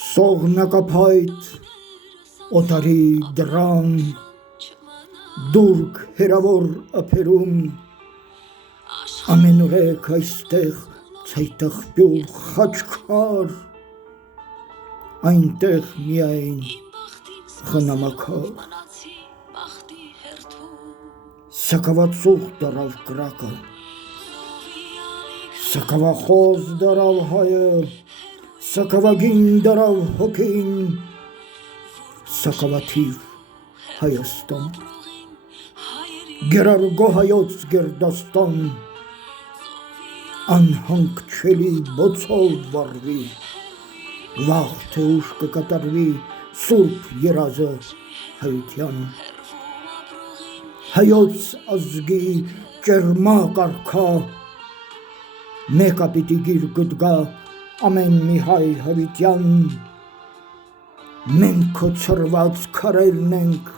Սողնակափայտ օտարի դրամ, դուրք հերավոր ափերում, ամենուրեք այստեղ ցայտախբյուր խաչքար, այնտեղ միայն խնամաքար, սակավացուղ դարավ կրակը, սակավախոզ դարավ հայը, սակավագին դարավ հոգին, սակավաթիվ Հայաստան, գերարգո հայոց գերդաստան, անհանգչելի բոցով վառվի, վաղ թե ուշ կկատարվի սուրբ երազը հայության, հայոց ազգի ճերմակ արքա, մեկա պիտի գիր գդգա ամեն մի հայ հավիտյան, մենք քո ցրված քարերն ենք,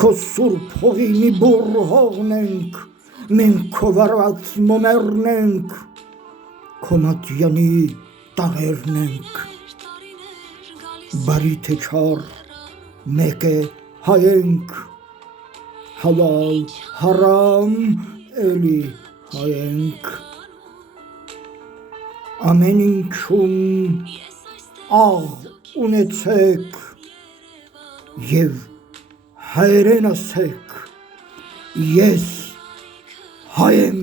քո սուրբ հողի մի բուռ հողն ենք, մենք քո վարած մոմերն ենք, քո մատյանի տաղերն ենք, բարի թե չար մեկ է հայ ենք, հալալ հարամ էլի հայ ենք, ամեն ինչում աղ ունեցեք և հայերեն ասեք, ես հայ եմ